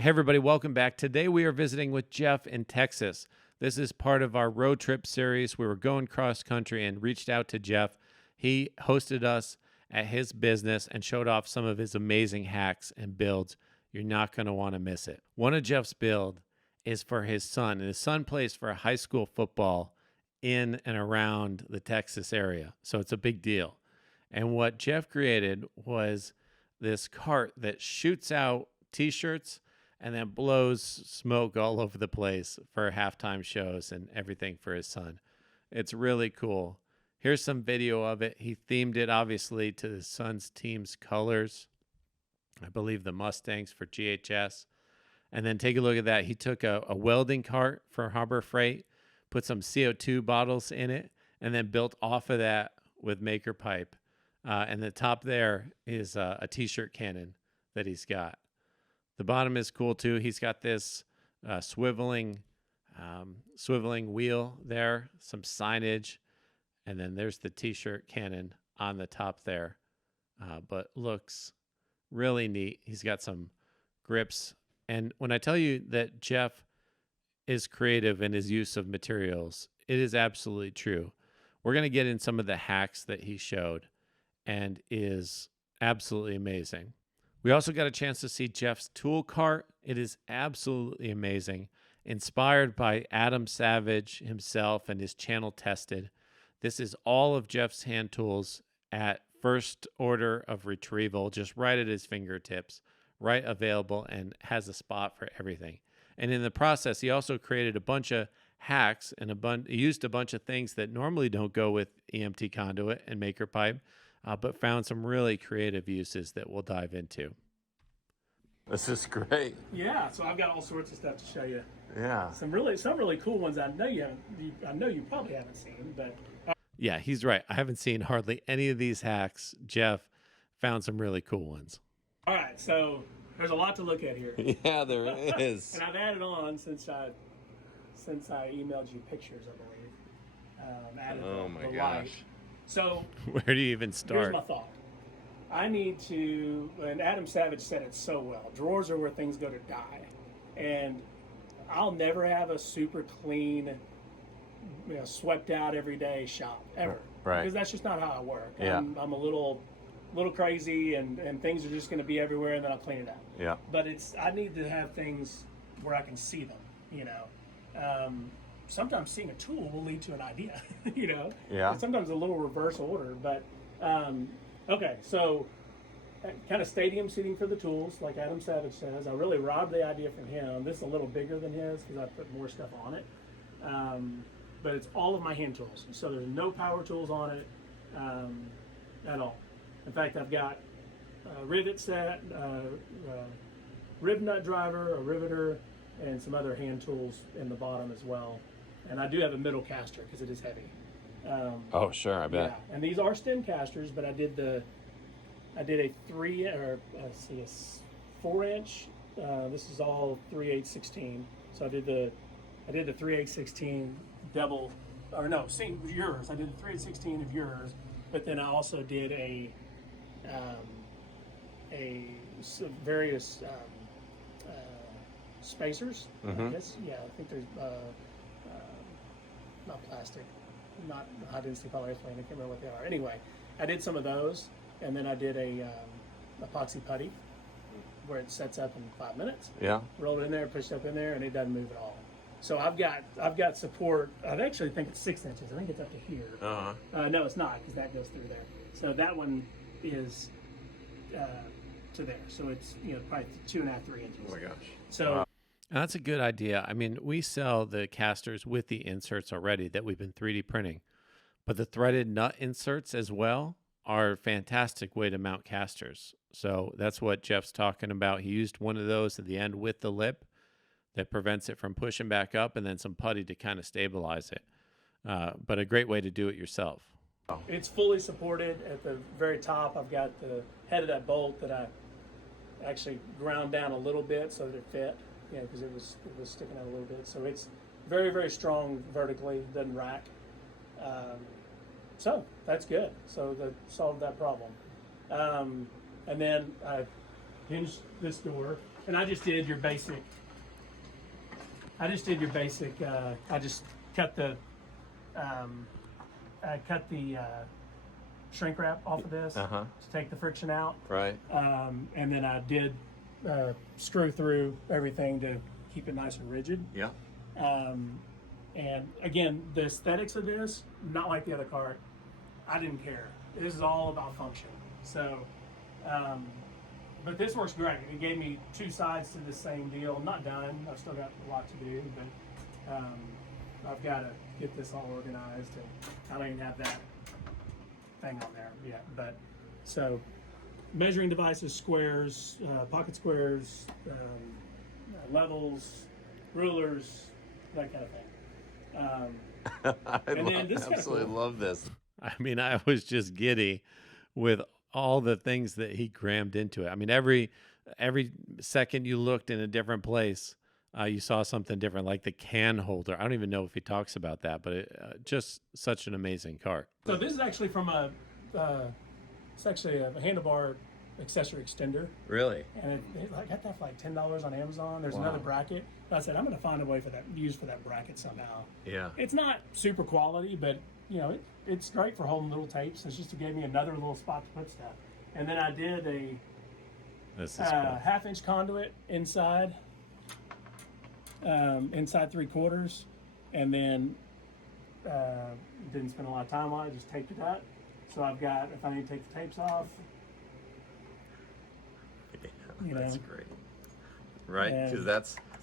Hey everybody, welcome back. Today we are visiting with Jeff in Texas. This is part of our road trip series. We were going cross country and reached out to Jeff. He hosted us at his business and showed off some of his amazing hacks and builds. You're not going to want to miss it. One of Jeff's build is for his son, and his son plays for high school football in and around the Texas area. So it's a big deal. And what Jeff created was this cart that shoots out t-shirts and then blows smoke all over the place for halftime shows and everything for his son. It's really cool. Here's some video of it. He themed it, obviously, to his son's team's colors. I believe the Mustangs for GHS. And then take a look at that. He took a welding cart for Harbor Freight, put some CO2 bottles in it, and then built off of that with maker pipe. And the top there is a t-shirt cannon that he's got. The bottom is cool too. He's got this swiveling wheel there, some signage, and then there's the t-shirt cannon on the top there. But looks really neat. He's got some grips. And when I tell you that Jeff is creative in his use of materials, it is absolutely true. We're going to get in some of the hacks that he showed and is absolutely amazing. We also got a chance to see Jeff's tool cart. It is absolutely amazing. Inspired by Adam Savage himself and his channel Tested. This is all of Jeff's hand tools at first order of retrieval, just right at his fingertips, right available, and has a spot for everything. And in the process, he also created a bunch of hacks and used a bunch of things that normally don't go with EMT conduit and maker pipe, but found some really creative uses that we'll dive into. This is great. Yeah, so I've got all sorts of stuff to show you. Yeah. Some really cool ones. I know you probably haven't seen, but yeah, he's right. I haven't seen hardly any of these hacks. Jeff found some really cool ones. All right, so there's a lot to look at here. Yeah, there is. And I've added on since I emailed you pictures, I believe. Added the gosh. light. So Where do you even start? here's my thought. I need to, and Adam Savage said it so well, drawers are where things go to die. And I'll never have a super clean, swept out every day shop, ever. Right. Because that's just not how I work. Yeah. I'm a little crazy, and things are just going to be everywhere, and then I'll clean it out. Yeah. But I need to have things where I can see them, sometimes seeing a tool will lead to an idea, Yeah. And sometimes a little reverse order, but okay, so kind of stadium seating for the tools, like Adam Savage says. I really robbed the idea from him. This is a little bigger than his because I put more stuff on it, but it's all of my hand tools, so there's no power tools on it at all. In fact, I've got a rivet set, rib nut driver, a riveter, and some other hand tools in the bottom as well. And I do have a middle caster because it is heavy. Oh, sure, I bet. Yeah, and these are stem casters, but I did a 4-inch. This is all 3/8/16. So I did the 3/8/16 double, or no, see yours. I did the 3/8/16 of yours, but then I also did some various spacers. Mm-hmm. I guess, yeah. I think there's not plastic, not high density polyethylene. I can't remember what they are. Anyway, I did some of those, and then I did a epoxy putty where it sets up in 5 minutes. Yeah. Roll it in there, push it up in there, and it doesn't move at all. So I've got support. I actually think it's 6 inches. I think it's up to here. Uh-huh. No, it's not, because that goes through there. So that one is to there. So it's probably 2.5, 3 inches. Oh my gosh. So. Wow. That's a good idea. I mean, we sell the casters with the inserts already that we've been 3D printing, but the threaded nut inserts as well are a fantastic way to mount casters. So that's what Jeff's talking about. He used one of those at the end with the lip that prevents it from pushing back up, and then some putty to kind of stabilize it. But a great way to do it yourself. It's fully supported at the very top. I've got the head of that bolt that I actually ground down a little bit so that it fit. Because it was sticking out a little bit. So it's very, very strong vertically, doesn't rack. So that's good. So that solved that problem. And then I hinged this door And I just did your basic. I just cut the shrink wrap off of this to take the friction out. Right. And then I did screw through everything to keep it nice and rigid. Yeah. And again, the aesthetics of this, not like the other cart, I didn't care. This is all about function. So, but this works great. It gave me two sides to the same deal. I'm not done. I've still got a lot to do, but I've got to get this all organized. And I don't even have that thing on there yet. But so, measuring devices, squares, pocket squares, levels, rulers, that kind of thing. Absolutely love this. I mean, I was just giddy with all the things that he crammed into it. I mean, every second you looked in a different place, you saw something different, like the can holder. I don't even know if he talks about that, but just such an amazing cart. So this is actually from it's actually a handlebar accessory extender. Really? And I got that for like $10 on Amazon. There's another bracket. But I said, I'm going to find a way for that bracket somehow. Yeah. It's not super quality, but you know, it's great for holding little tapes. It's just to give me another little spot to put stuff. And then I did a This is cool. 1/2-inch conduit inside 3/4, and then didn't spend a lot of time on it. Just taped it up. So I've got, if I need to take the tapes off, you That's know. great. Right, And- because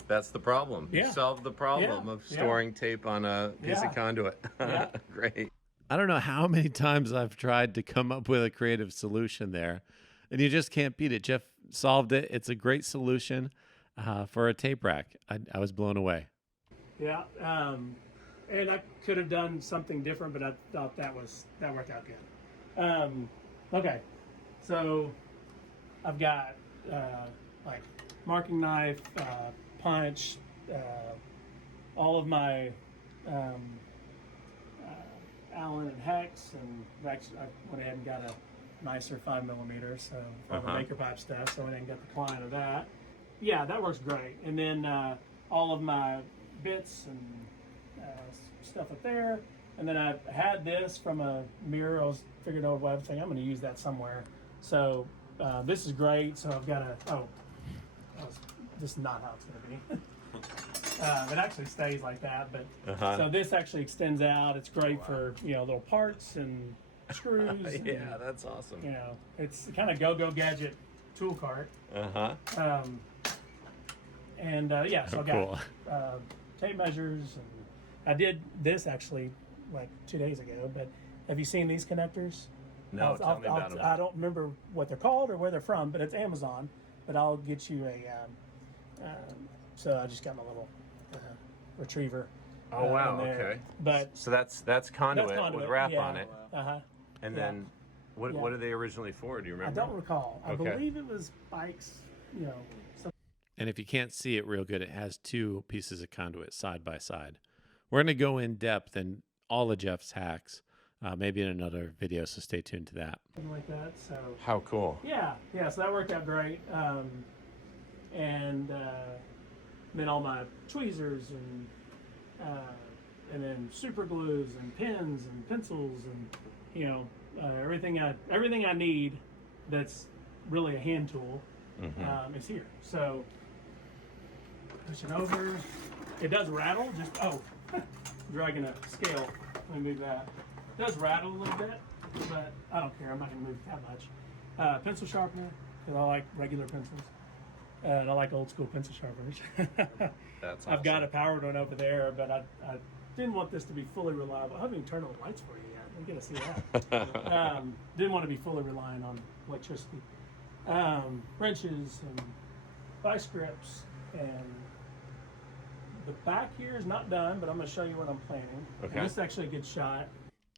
that's the problem. You Yeah. solved the problem Yeah. of storing tape on a piece Yeah. of conduit. Yeah. Great. I don't know how many times I've tried to come up with a creative solution there, and you just can't beat it. Jeff solved it. It's a great solution for a tape rack. I was blown away. Yeah, and I could have done something different, but I thought that worked out good. Okay, so I've got like marking knife, punch, all of my Allen and hex, and actually I went ahead and got a nicer 5mm, so for the maker pipe stuff, so I didn't get the client of that. Yeah, that works great. And then all of my bits and stuff up there. And then I had this from a mirror. I was figuring out what I'm going to use that somewhere. So this is great. So I've got this is not how it's going to be. It actually stays like that, but so this actually extends out. It's great for little parts and screws. Yeah, and, that's awesome. it's kind of go gadget tool cart. And so I got Cool. tape measures, and I did this actually like 2 days ago. But have you seen these connectors? No, tell me about them. I don't remember what they're called or where they're from, but it's Amazon. But I'll get you a. So I just got my little retriever. Oh wow! in there. Okay. But So that's conduit, with wrap yeah. on it, and Yeah. then what Yeah. what are they originally for? Do you I remember? don't recall. I Okay. believe it was bikes. Some And if you can't see it real good, it has two pieces of conduit side by side. We're going to go in depth in all of Jeff's hacks, maybe in another video, so stay tuned to that. something like that. So. How cool! Yeah, so that worked out great. And then all my tweezers and then super glues and pens and pencils and everything I need that's really a hand tool is here. So push it over. It does rattle. Dragging a scale. Let me move that. It does rattle a little bit, but I don't care. I'm not gonna move it that much. Pencil sharpener, because I like regular pencils. And I like old school pencil sharpeners. That's I've got a powered one over there, but I didn't want this to be fully reliable. I haven't even turned on the lights for you yet. We're gonna see that. Didn't want to be fully reliant on electricity. Wrenches and vice grips, and the back here is not done, but I'm going to show you what I'm planning. Okay. And this is actually a good shot.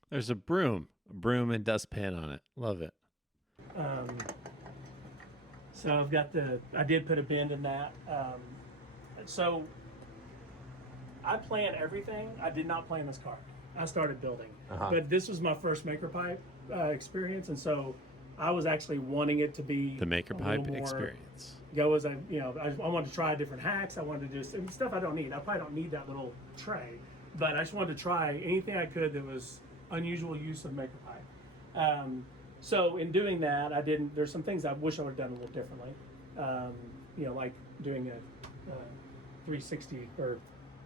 There's a broom and dustpan on it. Love it. So I've got I did put a bend in that. So I plan everything. I did not plan this car. I started building, but this was my first maker pipe experience, and so I was actually wanting it to be The Maker a Pipe little more experience. Go as I wanted to try different hacks. I wanted to do some stuff I don't need. I probably don't need that little tray, but I just wanted to try anything I could that was unusual use of Maker Pipe. So in doing that, there's some things I wish I would have done a little differently. Like doing a 360 or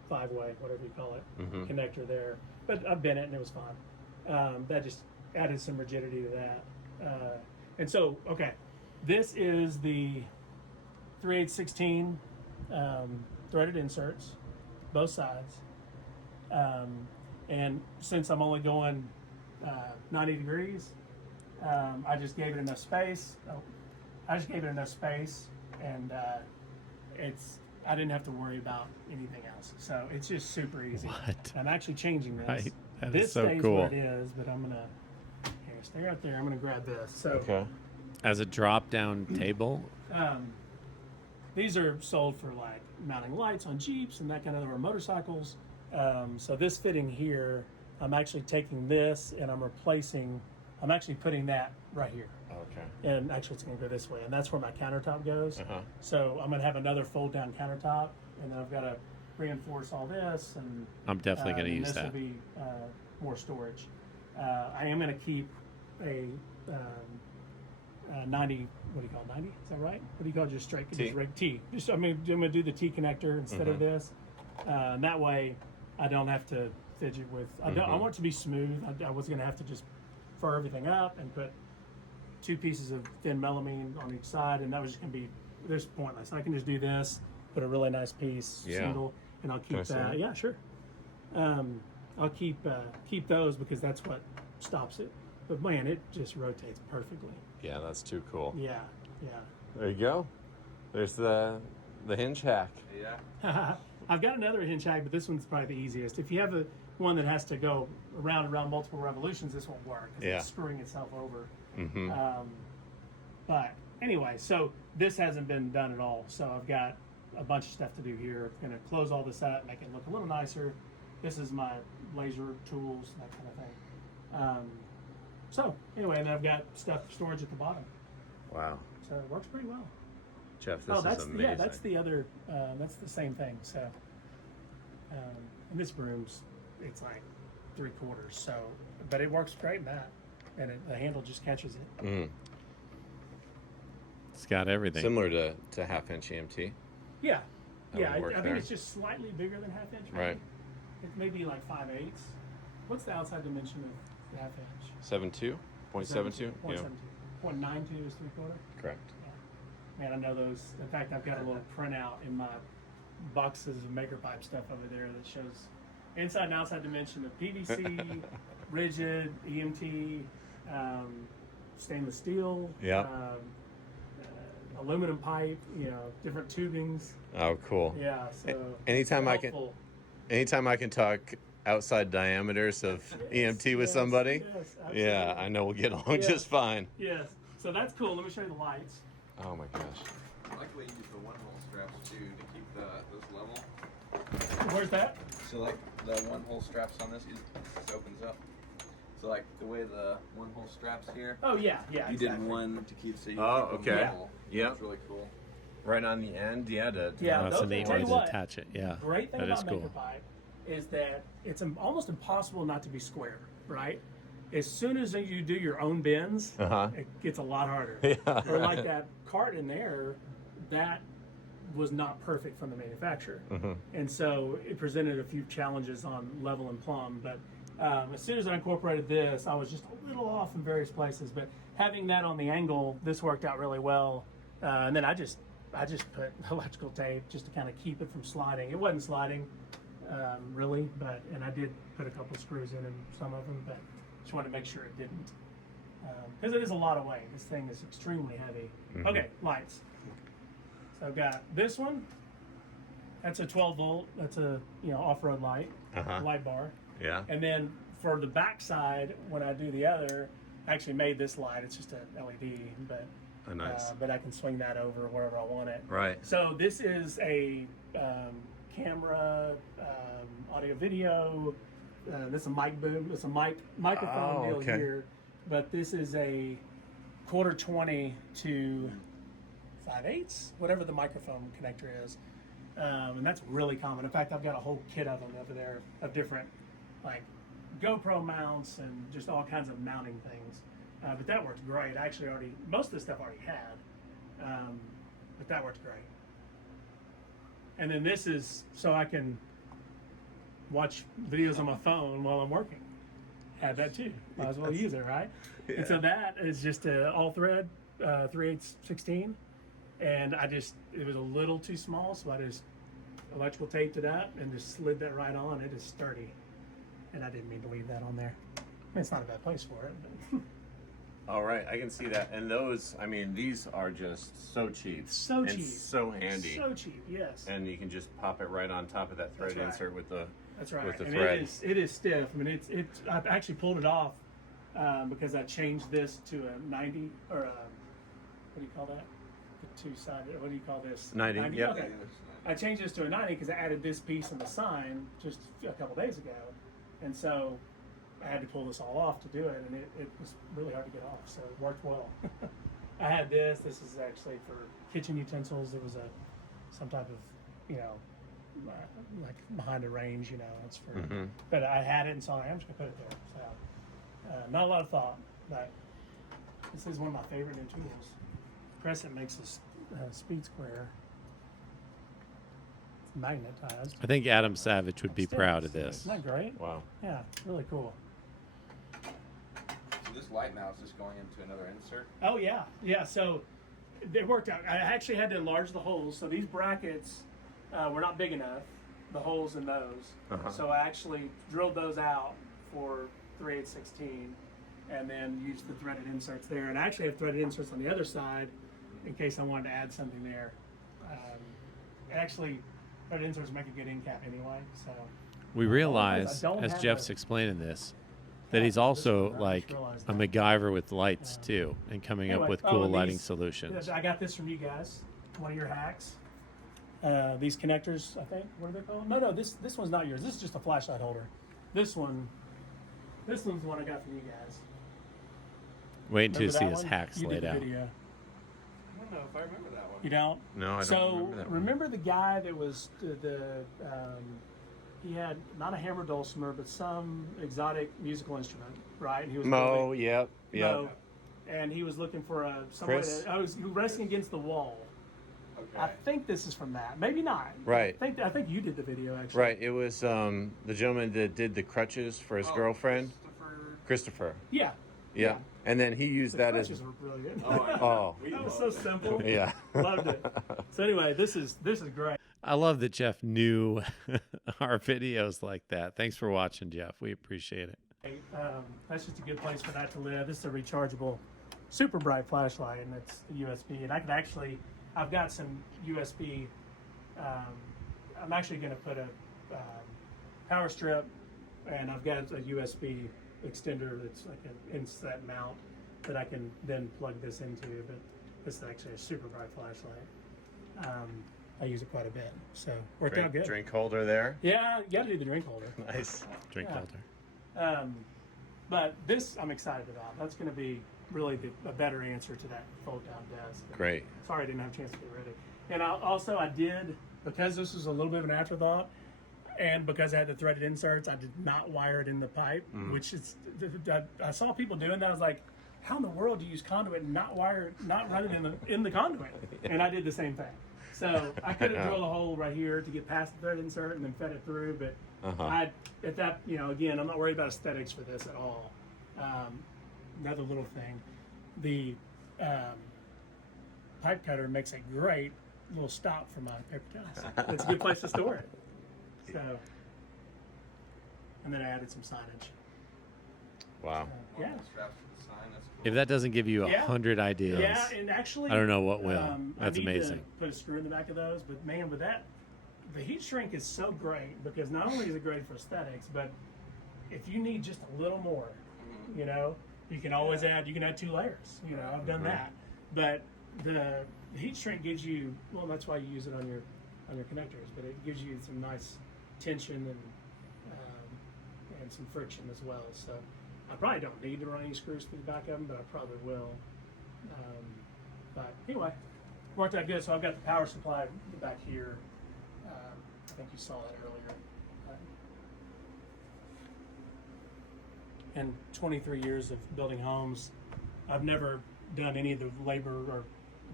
5-way, whatever you call it, connector there. But I've been it and it was fun. That just added some rigidity to that. And so, okay, this is the 3/8/16 threaded inserts, both sides. And since I'm only going 90 degrees, I just gave it enough space. And I didn't have to worry about anything else. So it's just super easy. What? I'm actually changing this. Right. That This is so stays cool. where it is, but I'm gonna stay right there. I'm gonna grab this. So Okay. As a drop-down table. these are sold for like mounting lights on Jeeps and that kind of, or motorcycles. So this fitting here, I'm actually taking this and I'm actually putting that right here. Okay. And actually it's gonna go this way, and that's where my countertop goes. Uh-huh. So I'm gonna have another fold down countertop, and then I've gotta reinforce all this, and I'm definitely going to and use this that. will be more storage. I am gonna keep a 90, what do you call it, 90? Is that right? What do you call it, just straight? T. Just T. I'm gonna do the T connector instead of this. And that way I don't have to fidget with, I want it to be smooth. I was gonna have to just fur everything up and put 2 pieces of thin melamine on each side, and that was just gonna be, this pointless. I can just do this, put a really nice piece, Yeah. single, and I'll Can I keep see that. that? Yeah, sure. I'll keep those because that's what stops it. But man, it just rotates perfectly. Yeah, that's too cool. Yeah, There you go. There's the hinge hack. Yeah. yeah. I've got another hinge hack, but this one's probably the easiest. If you have one that has to go around and around multiple revolutions, this won't work because Yeah. it's screwing itself over. Mm-hmm. But anyway, so this hasn't been done at all. So I've got a bunch of stuff to do here. I'm going to close all this out, make it look a little nicer. This is my laser tools, that kind of thing. So anyway, and then I've got storage at the bottom. Wow. So it works pretty well. Jeff, this that's is amazing. that's the other. That's the same thing. So, and this broom's, it's like 3/4. So, but it works great in that, and the handle just catches it. Mm. It's got everything. Similar to half-inch EMT. Yeah, That yeah. would work I there. think it's just slightly bigger than half inch. Right. It may be like 5/8. What's the outside dimension of the half inch? 7.2? 0.72? Yeah. 0.92 is 3/4. Correct. Man, I know those. In fact, I've got a little printout in my boxes of Maker Pipe stuff over there that shows inside and outside dimension of PVC, rigid, EMT, stainless steel, Yeah. aluminum pipe, different tubings. Oh, cool. Yeah, so Anytime it's I can- helpful. Anytime I can talk outside diameters of EMT with Yes, somebody, yes, yeah, absolutely. I know we'll get along Yes. just fine. Yes, so that's cool. Let me show you the lights. Oh my gosh. I like the way you use the one-hole straps too to keep this level. Where's that? So like the one-hole straps on this, this opens up. So like the way the one-hole straps here, Oh yeah, yeah. you exactly. did one to keep so you Oh, keep them okay. level. Yeah. That's really cool. Right on the end, yeah. Yeah, Oh, that's those- a neat tell way you to what, attach it. Yeah, Great thing that is about Maker cool. Pipe is that it's almost impossible not to be square, right? As soon as you do your own bends, Uh-huh. it gets a lot harder. Yeah, Or like right. that cart in there, that was not perfect from the manufacturer. Mhm. And so it presented a few challenges on level and plumb. But as soon as I incorporated this, I was just a little off in various places. But having that on the angle, this worked out really well. And then I just put electrical tape just to kind of keep it from sliding. It wasn't sliding really, and I did put a couple screws in some of them, but just wanted to make sure it didn't. Because it is a lot of weight. This thing is extremely heavy. Mhm. Okay, lights. So I've got this one. That's a 12 volt. That's a off-road light, Uh-huh. light bar. Yeah. And then for the back side, when I do the other, I actually made this light. It's just a LED, but Oh, nice. but I can swing that over wherever I want it. Right. So this is a camera, audio video. This is a mic boom. It's a microphone Oh, deal okay. here, but this is a quarter 20 to 5/8, whatever the microphone connector is. And that's really common. In fact, I've got a whole kit of them over there of different like GoPro mounts and just all kinds of mounting things. But that works great. I actually already, most of the stuff I already had, but that works great. And then this is so I can watch videos on my phone while I'm working. Have that too. Might as well use it, right? Yeah. And so that is just a all thread 3/8 16, and it was a little too small, so I just electrical taped it up and just slid that right on. It is sturdy, and I didn't mean to leave that on there. I mean, it's not a bad place for it. But All right, I can see that. And those, I mean, these are just so cheap. So and cheap. so handy. So cheap, yes. And you can just pop it right on top of that thread That's right. insert with the That's right. with the and thread. it is stiff. I mean, it's. I actually pulled it off because I changed this to a 90 or a, what do you call that? The two-sided. What do you call this? 90, yep. Okay. I changed this to a 90 because I added this piece in the sign just a couple days ago, and so I had to pull this all off to do it, and it was really hard to get off. So it worked well. I had this. This is actually for kitchen utensils. There was some type of, like behind a range, it's for, but I had it, and so I'm just gonna put it there. So, not a lot of thought, but this is one of my favorite new tools. Crescent makes a speed square. It's magnetized. I think Adam Savage would be Still, proud of this. Isn't that great? Wow. Yeah, really cool. So this light mount is just going into another insert. Oh yeah. So it worked out. I actually had to enlarge the holes. So these brackets were not big enough. The holes in those. So I actually drilled those out for 3/8 16, and then used the threaded inserts there. And I actually have threaded inserts on the other side in case I wanted to add something there. Actually, threaded inserts make a good end cap anyway. So We realize, don't as have Jeff's a- explaining this, that Yeah, he's this also one, I like just realized a that. MacGyver with lights too, and coming up Anyway, with cool and lighting these- solutions. I got this from you guys. One of your hacks. These connectors, I think. What are they called? No, this one's not yours. This is just a flashlight holder. This one's the one I got from you guys. Wait until you Remember see that his one? hacks You laid did the out. video. I don't know if I remember that one. You don't? No, I don't So remember that one. remember the guy that was he had not a hammer dulcimer, but some exotic musical instrument, right? And he was Mo, building- yep. Mo, and he was looking for some way Chris? to. I was resting against the wall. Okay. I think this is from that. Maybe not. Right. I think you did the video actually. Right, it was the gentleman that did the crutches for his girlfriend, Christopher. Yeah. Yeah. And then he used The that as crutches were brilliant. oh, That was so simple. yeah. Loved it. So anyway, this is great. I love that Jeff knew our videos like that. Thanks for watching, Jeff. We appreciate it. That's just a good place for that to live. This is a rechargeable, super bright flashlight, and it's USB. And I could actually, I've got some USB. I'm actually going to put a power strip, and I've got a USB extender that's like an inset mount that I can then plug this into. But this is actually a super bright flashlight. I use it quite a bit, so worked out good. Drink holder there. Yeah, you got to do the drink holder. Nice. Drink Yeah. holder. But this I'm excited about. That's going to be really a better answer to that fold-down desk. Great. Sorry I didn't have a chance to get ready. And I did, because this was a little bit of an afterthought, and because I had the threaded inserts, I did not wire it in the pipe, which is, I saw people doing that. I was like, how in the world do you use conduit and not run it in the conduit? And I did the same thing. So I could have drilled a hole right here to get past the thread insert and then fed it through, but at that, again, I'm not worried about aesthetics for this at all. Another little thing, the pipe cutter makes a great little stop for my paper towels. It's a good place to store it. So, and then I added some signage. Wow. Yeah. Straps to the sign. That's cool. If that doesn't give you 100 ideas, Yeah, and actually, I don't know what will. That's I need amazing. To put a screw in the back of those, but man, with that, the heat shrink is so great because not only is it great for aesthetics, but if you need just a little more, you can always add. You can add 2 layers. I've done that, but the heat shrink gives you. Well, that's why you use it on your connectors, but it gives you some nice tension and some friction as well. So I probably don't need to run any screws through the back of them, but I probably will But anyway, worked out good. So I've got the power supply back here. I think you saw that earlier. In 23 years of building homes, I've never done any of the labor or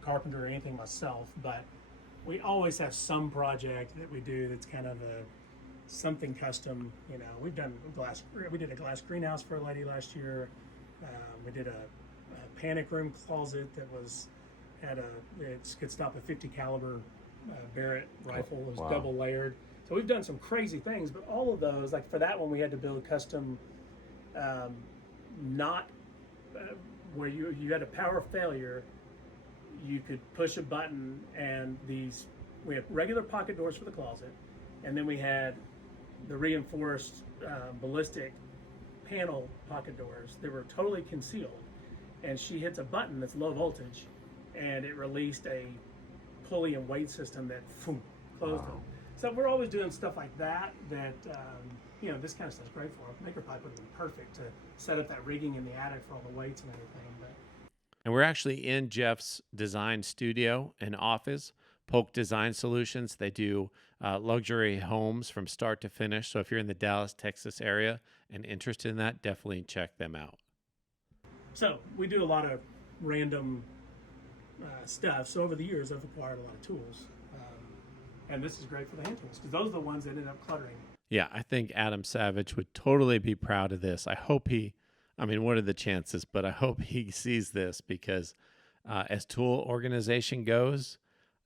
carpenter or anything myself, but we always have some project that we do that's kind of something custom. You know, we did a glass greenhouse for a lady last year. We did a panic room closet that it could stop a 50 caliber Barrett rifle. It was Wow. double layered. So we've done some crazy things, but all of those, like for that one, we had to build custom, not where you had a power failure. You could push a button, and we had regular pocket doors for the closet, and then we had the reinforced ballistic panel pocket doors that were totally concealed. And she hits a button that's low voltage, and it released a pulley and weight system that closed them. So we're always doing stuff like that. You know, this kind of stuff's great for. Maker pipe would have been perfect to set up that rigging in the attic for all the weights and everything. But And we're actually in Jeff's design studio and office, Polk Design Solutions. They do luxury homes from start to finish. So if you're in the Dallas, Texas area and interested in that, definitely check them out. so we do a lot of random stuff. So over the years, I've acquired a lot of tools, and this is great for the hand tools because those are the ones that end up cluttering. Yeah, I think Adam Savage would totally be proud of this. I hope what are the chances? But I hope he sees this because as tool organization goes,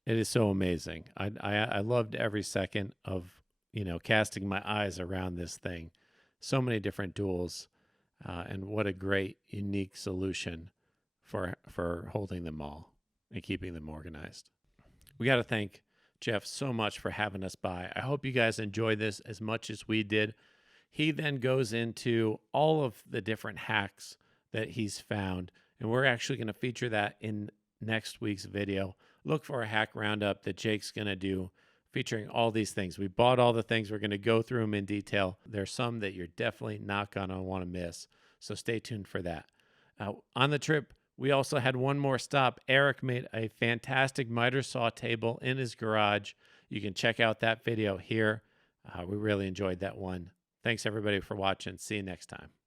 it is so amazing. I loved every second of, casting my eyes around this thing. So many different tools, and what a great, unique solution for holding them all and keeping them organized. We got to thank Jeff so much for having us by. I hope you guys enjoy this as much as we did. He then goes into all of the different hacks that he's found, and we're actually going to feature that in next week's video. Look for a hack roundup that Jake's going to do featuring all these things. We bought all the things. We're going to go through them in detail. There's some that you're definitely not going to want to miss, so stay tuned for that. On the trip, we also had one more stop. Eric made a fantastic miter saw table in his garage. You can check out that video here. We really enjoyed that one. Thanks, everybody, for watching. See you next time.